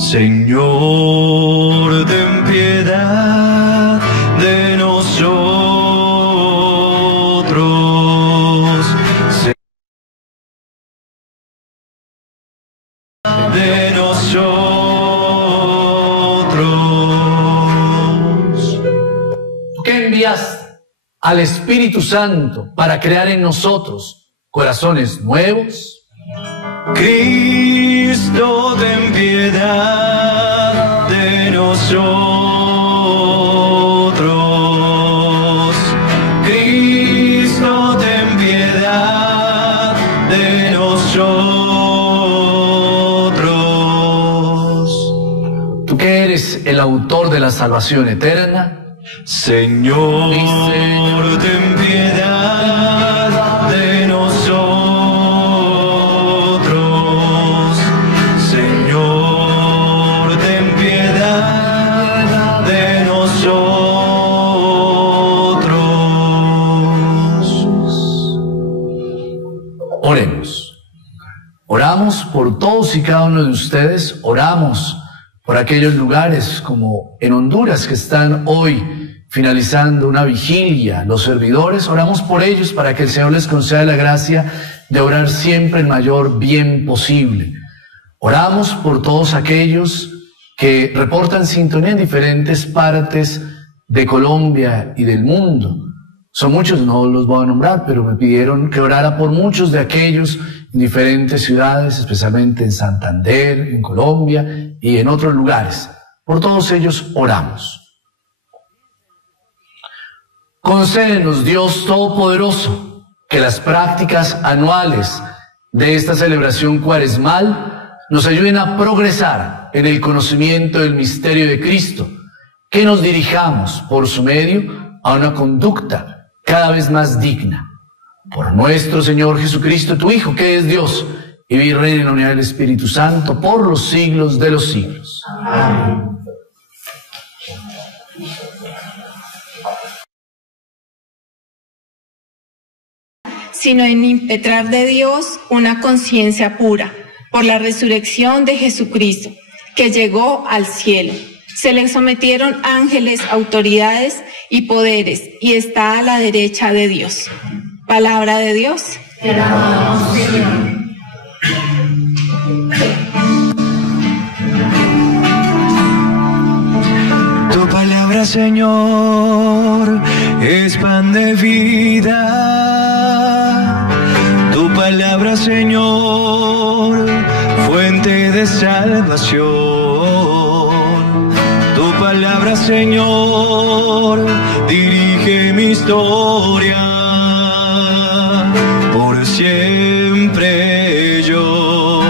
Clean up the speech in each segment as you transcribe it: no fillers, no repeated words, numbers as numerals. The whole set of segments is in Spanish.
Señor, ten piedad de nosotros. De nosotros. Tú que envías al Espíritu Santo para crear en nosotros corazones nuevos. Cristo, ten piedad de nosotros. Cristo, ten piedad de nosotros. Tú que eres el autor de la salvación eterna. Señor, ten piedad de nosotros. Señor, ten piedad de nosotros. Oremos. Oramos por todos y cada uno de ustedes. Oramos por aquellos lugares como en Honduras que están hoy finalizando una vigilia, los servidores. Oramos por ellos para que el Señor les conceda la gracia de orar siempre el mayor bien posible. Oramos por todos aquellos que reportan sintonía en diferentes partes de Colombia y del mundo. Son muchos, no los voy a nombrar, pero me pidieron que orara por muchos de aquellos en diferentes ciudades, especialmente en Santander, en Colombia y en otros lugares. Por todos ellos oramos. Concédenos, Dios Todopoderoso, que las prácticas anuales de esta celebración cuaresmal nos ayuden a progresar en el conocimiento del misterio de Cristo, que nos dirijamos por su medio a una conducta cada vez más digna. Por nuestro Señor Jesucristo, tu Hijo, que es Dios y vive y reina en la unidad del Espíritu Santo por los siglos de los siglos. Amén. Sino en impetrar de Dios una conciencia pura, por la resurrección de Jesucristo, que llegó al cielo. Se le sometieron ángeles, autoridades y poderes, y está a la derecha de Dios. Palabra de Dios. Te alabamos, Señor. Tu palabra, Señor, es pan de vida. Tu palabra, Señor, fuente de salvación. Tu palabra, Señor, dirige mi historia. Por siempre yo,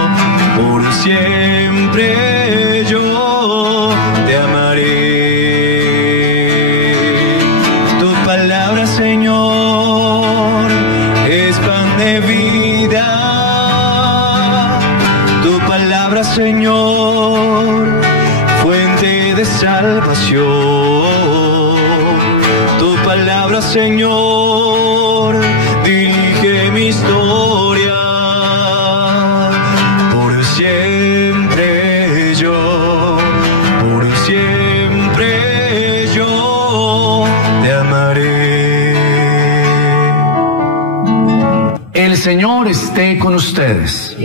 por siempre yo te amaré. Tu palabra, Señor, es pan de vida. Tu palabra, Señor, fuente de salvación. Tu palabra, Señor, dirige mi historia. Por siempre yo, por siempre yo te amaré. El Señor esté con ustedes.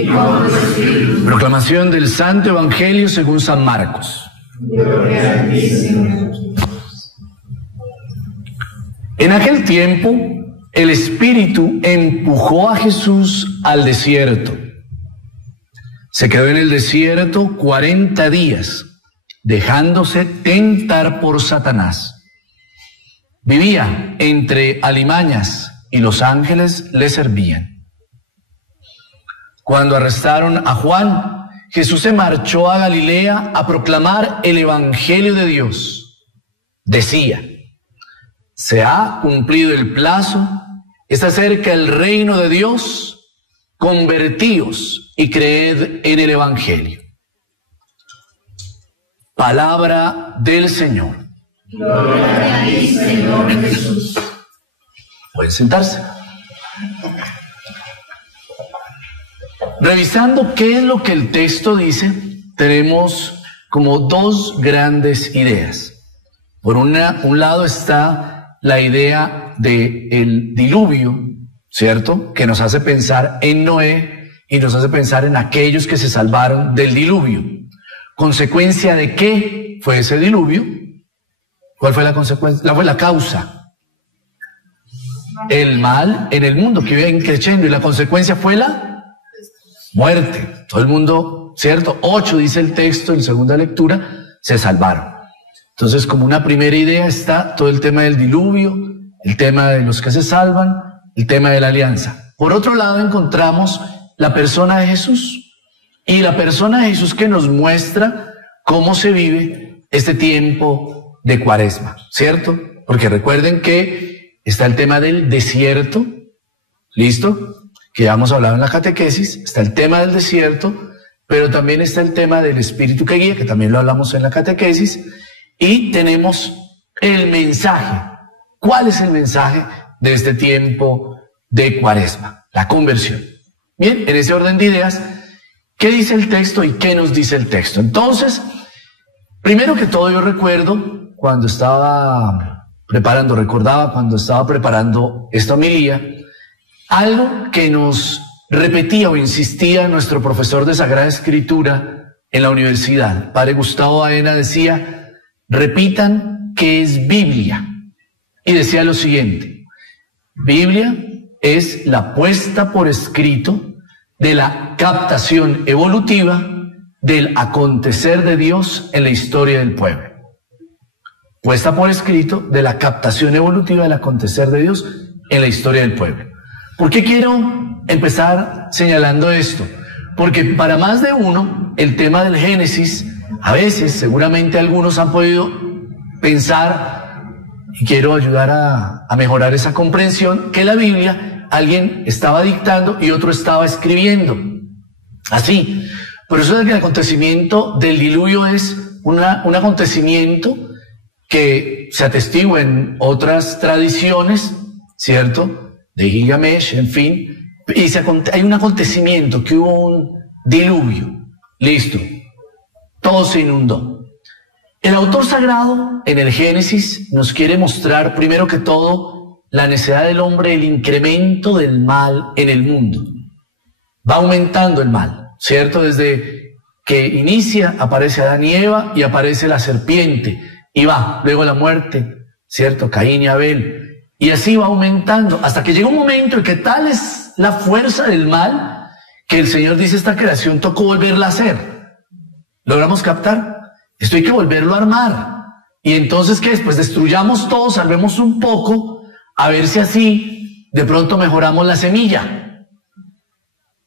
Proclamación del Santo Evangelio según San Marcos. En aquel tiempo, el Espíritu empujó a Jesús al desierto. Se quedó en el desierto 40 días, dejándose tentar por Satanás. Vivía entre alimañas y los ángeles le servían. Cuando arrestaron a Juan, Jesús se marchó a Galilea a proclamar el Evangelio de Dios. Decía: se ha cumplido el plazo, está cerca el reino de Dios, convertíos y creed en el Evangelio. Palabra del Señor. Gloria a ti, Señor Jesús. Pueden sentarse. Revisando qué es lo que el texto dice, tenemos como dos grandes ideas. Por un lado está la idea del diluvio, ¿cierto? Que nos hace pensar en Noé y nos hace pensar en aquellos que se salvaron del diluvio. ¿Consecuencia de qué fue ese diluvio? ¿Cuál fue la consecuencia? ¿Cuál fue la causa? El mal en el mundo que iba creciendo, y la consecuencia fue la muerte. Todo el mundo, ¿cierto? 8 dice el texto en segunda lectura, se salvaron. Entonces, como una primera idea está todo el tema del diluvio, el tema de los que se salvan, el tema de la alianza. Por otro lado, encontramos la persona de Jesús, y la persona de Jesús que nos muestra cómo se vive este tiempo de Cuaresma, ¿cierto? Porque recuerden que está el tema del desierto, ¿listo? Que ya hemos hablado en la catequesis, está el tema del desierto, pero también está el tema del Espíritu que guía, que también lo hablamos en la catequesis, y tenemos el mensaje. ¿Cuál es el mensaje de este tiempo de Cuaresma? La conversión. Bien, en ese orden de ideas, ¿qué dice el texto y qué nos dice el texto? Entonces, primero que todo yo recuerdo cuando recordaba cuando estaba preparando esta homilía, algo que nos repetía o insistía nuestro profesor de Sagrada Escritura en la universidad. Padre Gustavo Baena decía, repitan qué es Biblia. Y decía lo siguiente: Biblia es la puesta por escrito de la captación evolutiva del acontecer de Dios en la historia del pueblo. Puesta por escrito de la captación evolutiva del acontecer de Dios en la historia del pueblo. ¿Por qué quiero empezar señalando esto? Porque para más de uno, el tema del Génesis, a veces, seguramente algunos han podido pensar, y quiero ayudar a mejorar esa comprensión, que la Biblia alguien estaba dictando y otro estaba escribiendo. Así. Por eso es que el acontecimiento del diluvio es un acontecimiento que se atestigua en otras tradiciones, ¿cierto? De Gilgamesh, en fin. Y hay un acontecimiento, que hubo un diluvio. Listo. Todo se inundó. El autor sagrado en el Génesis nos quiere mostrar, primero que todo, la necesidad del hombre, el incremento del mal en el mundo. Va aumentando el mal, ¿cierto? Desde que inicia, aparece Adán y Eva y aparece la serpiente. Y va, luego la muerte, ¿cierto? Caín y Abel. Y así va aumentando, hasta que llega un momento en que tal es la fuerza del mal, que el Señor dice, esta creación tocó volverla a hacer. ¿Logramos captar? Esto hay que volverlo a armar. Y entonces, ¿qué es? Pues destruyamos todo, salvemos un poco, a ver si así de pronto mejoramos la semilla.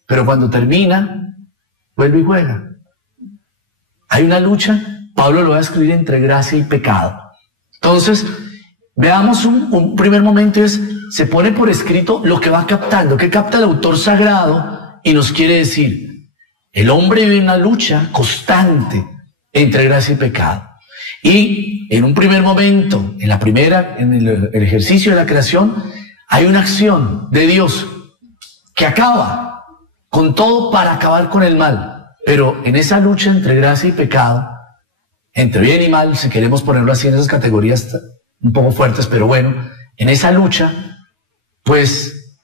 Pero cuando termina, vuelve y juega. Hay una lucha, Pablo lo va a escribir entre gracia y pecado. Entonces, veamos un primer momento, se pone por escrito lo que va captando, que capta el autor sagrado y nos quiere decir, el hombre vive una lucha constante entre gracia y pecado. Y en un primer momento, en el ejercicio de la creación, hay una acción de Dios que acaba con todo para acabar con el mal. Pero en esa lucha entre gracia y pecado, entre bien y mal, si queremos ponerlo así en esas categorías un poco fuertes, pero bueno, en esa lucha, pues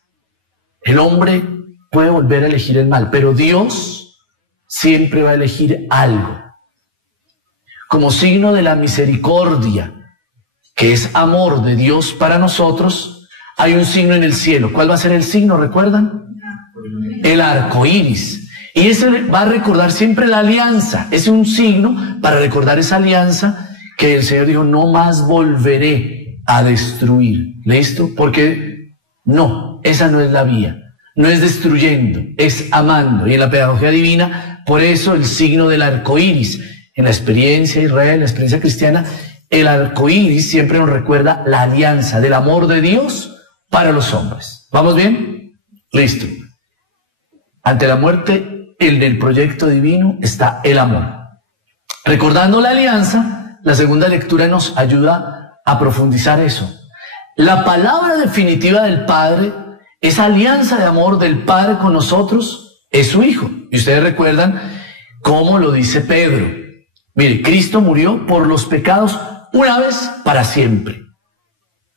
el hombre puede volver a elegir el mal, pero Dios siempre va a elegir algo. Como signo de la misericordia, que es amor de Dios para nosotros, hay un signo en el cielo. ¿Cuál va a ser el signo? ¿Recuerdan? El arco iris. Y ese va a recordar siempre la alianza. Es un signo para recordar esa alianza que el Señor dijo, no más volveré a destruir. ¿Listo? Porque no, esa no es la vía. No es destruyendo, es amando. Y en la pedagogía divina, por eso el signo del arco iris. En la experiencia de Israel, en la experiencia cristiana, el arco iris siempre nos recuerda la alianza del amor de Dios para los hombres. ¿Vamos bien? Listo. Ante la muerte, en el proyecto divino está el amor. Recordando la alianza, la segunda lectura nos ayuda a profundizar eso. La palabra definitiva del Padre, esa alianza de amor del Padre con nosotros, es su Hijo. Y ustedes recuerdan cómo lo dice Pedro. Mire, Cristo murió por los pecados una vez para siempre.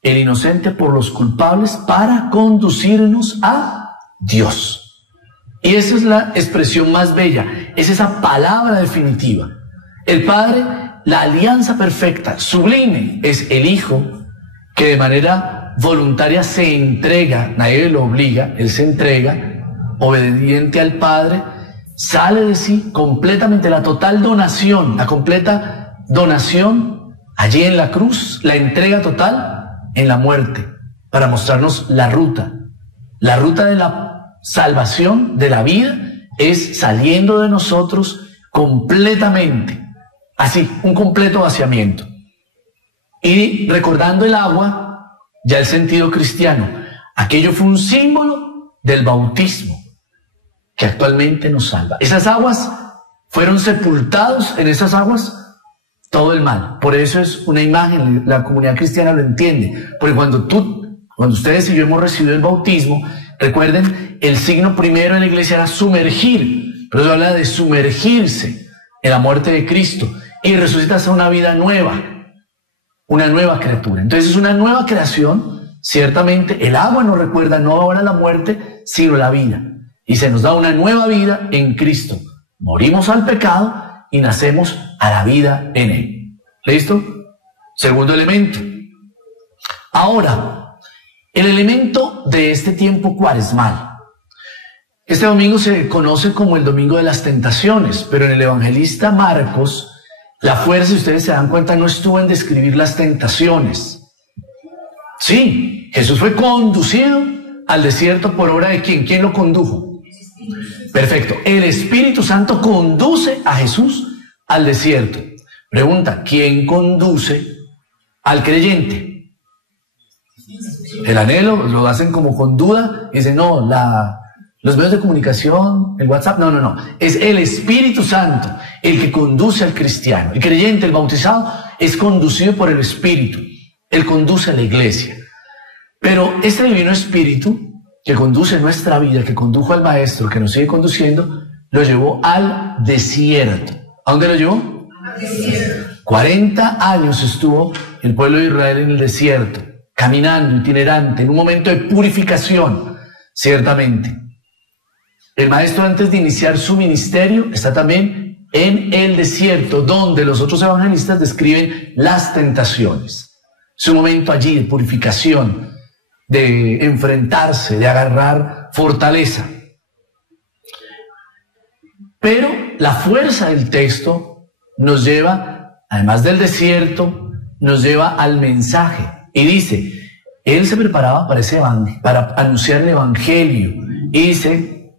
El inocente por los culpables para conducirnos a Dios. Y esa es la expresión más bella, es esa palabra definitiva. El Padre, la alianza perfecta, sublime, es el Hijo que de manera voluntaria se entrega, nadie lo obliga, Él se entrega, obediente al Padre, sale de sí completamente, la total donación, la completa donación allí en la cruz, la entrega total en la muerte, para mostrarnos la ruta de la salvación, de la vida, es saliendo de nosotros completamente, así, un completo vaciamiento. Y recordando el agua, ya el sentido cristiano, aquello fue un símbolo del bautismo, que actualmente nos salva. Esas aguas fueron sepultados en esas aguas todo el mal. Por eso es una imagen, la comunidad cristiana lo entiende. Porque cuando ustedes y yo hemos recibido el bautismo, recuerden, el signo primero en la iglesia era sumergir. Pero eso habla de sumergirse en la muerte de Cristo y resucitarse a una vida nueva, una nueva criatura. Entonces es una nueva creación. Ciertamente el agua nos recuerda no ahora la muerte, sino la vida. Y se nos da una nueva vida en Cristo. Morimos al pecado y nacemos a la vida en Él. ¿Listo? Segundo elemento. Ahora, el elemento de este tiempo cuaresmal. Este domingo se conoce como el domingo de las tentaciones, pero en el evangelista Marcos, la fuerza, si ustedes se dan cuenta, no estuvo en describir las tentaciones. Sí, Jesús fue conducido al desierto por obra de ¿quién? ¿Quién lo condujo? Perfecto. El Espíritu Santo conduce a Jesús al desierto. Pregunta, ¿quién conduce al creyente? El anhelo, lo hacen como con duda, dicen, no, los medios de comunicación, el WhatsApp, no. Es el Espíritu Santo el que conduce al cristiano. El creyente, el bautizado, es conducido por el Espíritu. Él conduce a la iglesia. Pero este divino Espíritu que conduce nuestra vida, que condujo al Maestro, que nos sigue conduciendo, lo llevó al desierto. ¿A dónde lo llevó? Al desierto. 40 años estuvo el pueblo de Israel en el desierto, caminando, itinerante, en un momento de purificación, ciertamente. El Maestro, antes de iniciar su ministerio, está también en el desierto, donde los otros evangelistas describen las tentaciones. Es un momento allí de purificación, de enfrentarse, de agarrar fortaleza. Pero la fuerza del texto nos lleva, además del desierto, nos lleva al mensaje. Y dice, él se preparaba para anunciar el evangelio. Y dice,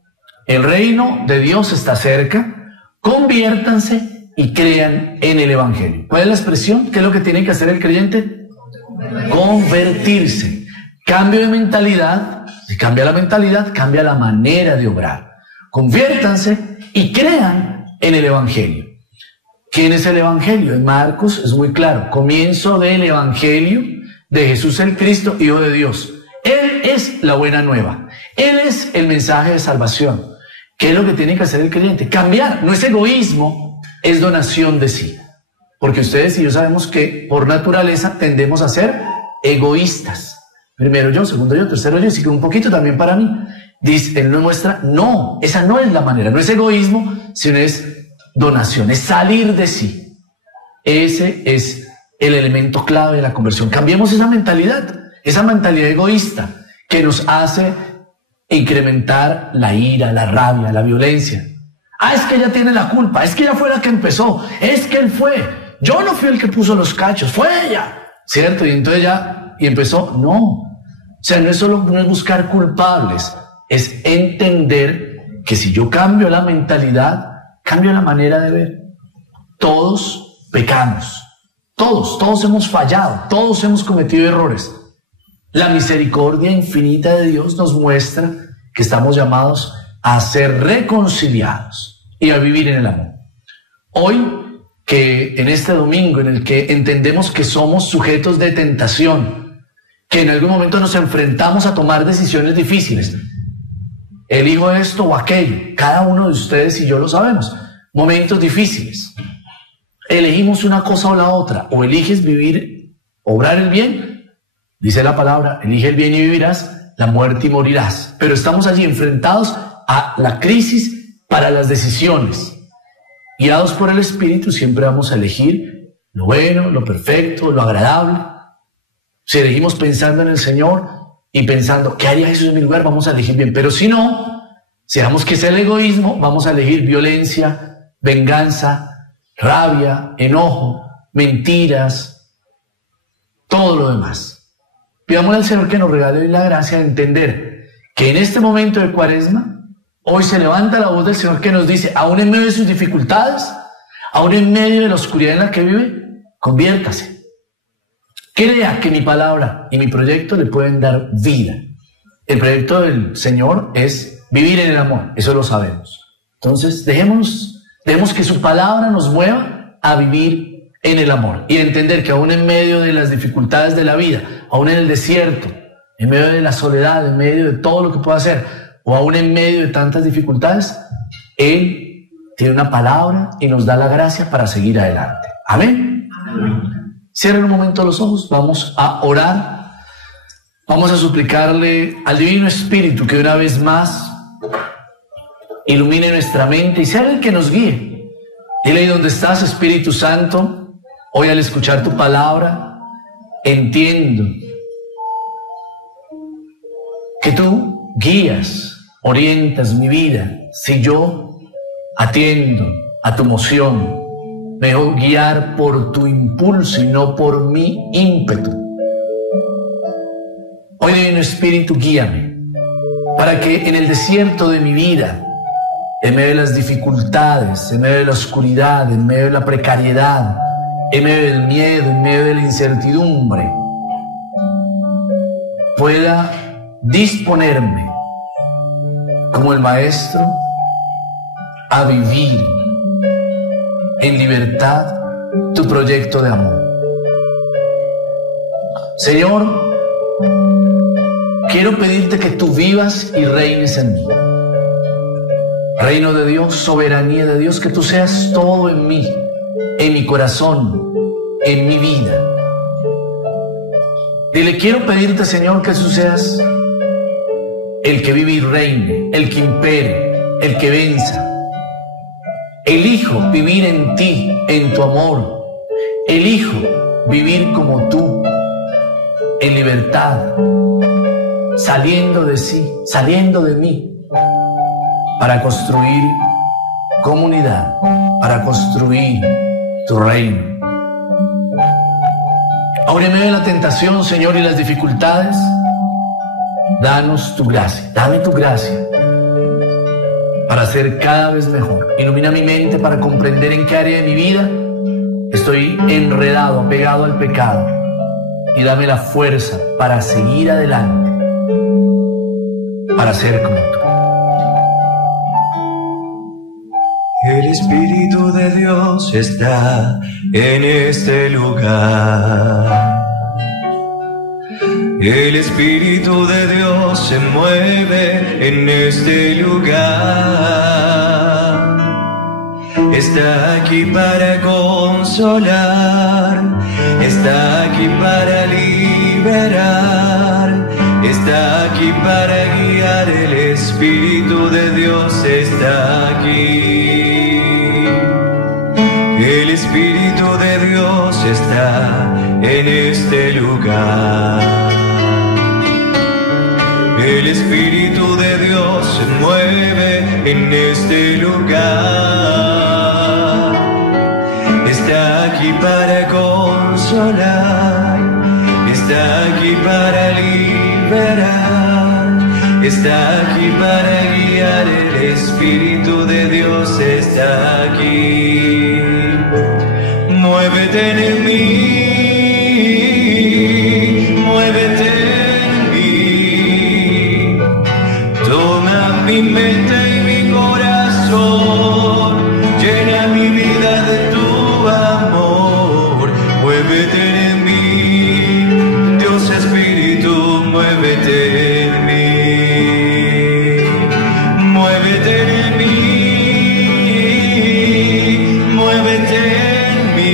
el reino de Dios está cerca, conviértanse y crean en el evangelio. ¿Cuál es la expresión? ¿Qué es lo que tiene que hacer el creyente? Convertirse. Cambio de mentalidad. Si cambia la mentalidad, cambia la manera de obrar. Conviértanse y crean en el evangelio. ¿Quién es el evangelio? En Marcos es muy claro. Comienzo del evangelio de Jesús el Cristo, Hijo de Dios. Él es la buena nueva. Él es el mensaje de salvación. ¿Qué es lo que tiene que hacer el creyente? Cambiar. No es egoísmo, es donación de sí. Porque ustedes y yo sabemos que por naturaleza tendemos a ser egoístas. Primero yo, segundo yo, tercero yo, así que un poquito también para mí. Dice, él nos muestra, no, esa no es la manera, no es egoísmo, sino es donación, es salir de sí. Ese es el elemento clave de la conversión. Cambiemos esa mentalidad egoísta que nos hace incrementar la ira, la rabia, la violencia. Es que ella tiene la culpa, es que ella fue la que empezó, es que él fue, yo no fui el que puso los cachos, fue ella, ¿cierto? Y entonces y empezó, no. O sea, no es buscar culpables, es entender que si yo cambio la mentalidad, cambio la manera de ver. Todos pecamos, todos hemos fallado, todos hemos cometido errores. La misericordia infinita de Dios nos muestra que estamos llamados a ser reconciliados y a vivir en el amor. Hoy, que en este domingo en el que entendemos que somos sujetos de tentación, que en algún momento nos enfrentamos a tomar decisiones difíciles, elijo esto o aquello, cada uno de ustedes y yo lo sabemos, momentos difíciles. elegimos una cosa o la otra. O eliges vivir, obrar el bien, dice la palabra, elige el bien y vivirás, la muerte y morirás. Pero estamos allí enfrentados a la crisis para las decisiones. Guiados por el Espíritu siempre vamos a elegir lo bueno, lo perfecto, lo agradable. Si elegimos pensando en el Señor y pensando, ¿qué haría Jesús en mi lugar? Vamos a elegir bien. Pero si no, si dejamos que sea el egoísmo, vamos a elegir violencia, venganza, rabia, enojo, mentiras, todo lo demás. Pidámosle al Señor que nos regale la gracia de entender que en este momento de Cuaresma, hoy se levanta la voz del Señor que nos dice, aún en medio de sus dificultades, aún en medio de la oscuridad en la que vive, conviértase. Crea que mi palabra y mi proyecto le pueden dar vida. El proyecto del Señor es vivir en el amor, eso lo sabemos. Entonces, dejemos que su palabra nos mueva a vivir en el amor y a entender que aún en medio de las dificultades de la vida, aún en el desierto, en medio de la soledad, en medio de todo lo que pueda hacer, o aún en medio de tantas dificultades, Él tiene una palabra y nos da la gracia para seguir adelante. Amén. Amén. Cierren un momento los ojos, vamos a orar, vamos a suplicarle al Divino Espíritu que una vez más ilumine nuestra mente y sea el que nos guíe. Dile ahí donde estás, Espíritu Santo, hoy al escuchar tu palabra, entiendo que tú guías, orientas mi vida. Si yo atiendo a tu moción, me dejo guiar por tu impulso y no por mi ímpetu. Hoy, Divino Espíritu, guíame para que en el desierto de mi vida, en medio de las dificultades, en medio de la oscuridad, en medio de la precariedad, en medio del miedo, en medio de la incertidumbre, pueda disponerme como el Maestro a vivir en libertad tu proyecto de amor. Señor, quiero pedirte que tú vivas y reines en mí. Reino de Dios, soberanía de Dios, que tú seas todo en mí, en mi corazón, en mi vida. Dile, quiero pedirte, Señor, que tú seas el que vive y reine, el que impere, el que venza. Elijo vivir en ti, en tu amor. Elijo vivir como tú, en libertad, saliendo de sí, saliendo de mí, para construir comunidad, para construir tu reino. Ahora en medio de la tentación, Señor, y las dificultades, danos tu gracia, dame tu gracia para ser cada vez mejor. Ilumina mi mente para comprender en qué área de mi vida estoy enredado, apegado al pecado, y dame la fuerza para seguir adelante, para ser como tú. El Espíritu de Dios está en este lugar. El Espíritu de Dios se mueve en este lugar. Está aquí para consolar, está aquí para liberar, está aquí para guiar. El Espíritu de Dios está aquí. El Espíritu de Dios está en este lugar. El Espíritu de Dios se mueve en este lugar. Está aquí para consolar, está aquí para liberar, está aquí para guiar. El Espíritu de Dios está aquí. Muévete en mí, muévete en mí. Toma mi mente y mi corazón, llena mi vida de tu amor. Muévete en mí, Dios Espíritu, muévete en mí. Muévete en mí, muévete en mí.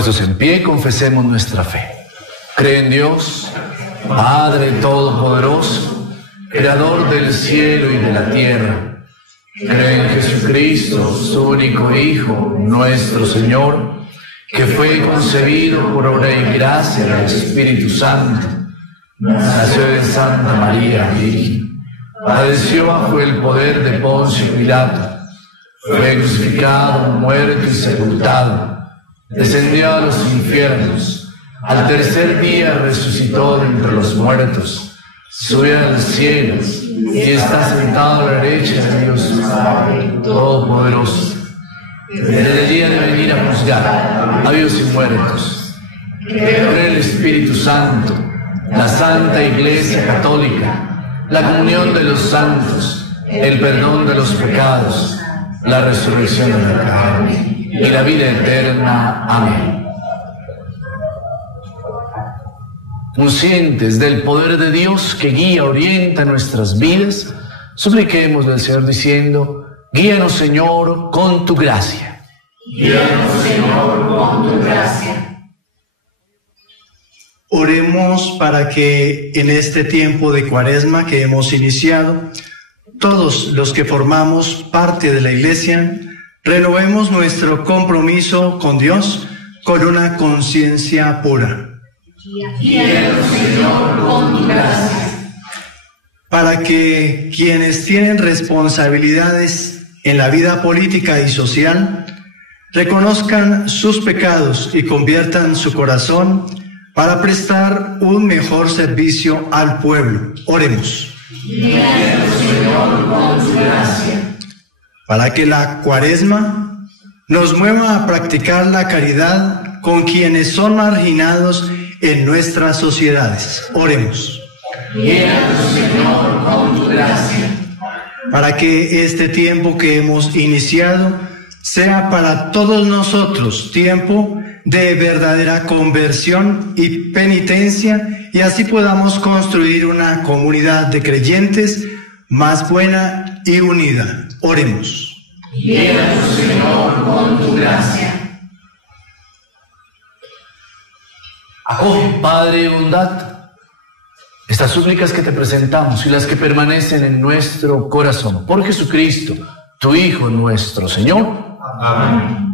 Puestos en pie, confesemos nuestra fe. Creo en Dios, Padre Todopoderoso, Creador del cielo y de la tierra. Creo en Jesucristo, su único Hijo, nuestro Señor, que fue concebido por obra y gracia del Espíritu Santo. Nació de Santa María Virgen. Padeció bajo el poder de Poncio Pilato. Fue crucificado, muerto y sepultado. Descendió a los infiernos. Al tercer día resucitó de entre los muertos. Subió a los cielos y está sentado a la derecha de Dios Padre Todopoderoso. Desde el día de venir a juzgar a vivos y muertos. Creo en el Espíritu Santo, la Santa Iglesia Católica, la comunión de los santos, el perdón de los pecados, la resurrección de la carne y la vida eterna. Amén. Conscientes del poder de Dios que guía, orienta nuestras vidas, supliquémosle al Señor diciendo: guíanos, Señor, con tu gracia. Guíanos, Señor, con tu gracia. Oremos para que en este tiempo de Cuaresma que hemos iniciado, todos los que formamos parte de la Iglesia, renovemos nuestro compromiso con Dios con una conciencia pura. Guíanos, Señor, con tu gracia. Para que quienes tienen responsabilidades en la vida política y social reconozcan sus pecados y conviertan su corazón para prestar un mejor servicio al pueblo. Oremos. Guíanos, Señor, con tu gracia. Para que la Cuaresma nos mueva a practicar la caridad con quienes son marginados en nuestras sociedades. Oremos. Guíanos, Señor, con tu gracia. Para que este tiempo que hemos iniciado sea para todos nosotros tiempo de verdadera conversión y penitencia, y así podamos construir una comunidad de creyentes más buena y unida. Oremos. Guíanos, Señor, con tu gracia. Acoge, Padre de bondad, estas súplicas que te presentamos y las que permanecen en nuestro corazón. Por Jesucristo, tu Hijo nuestro Señor. Amén.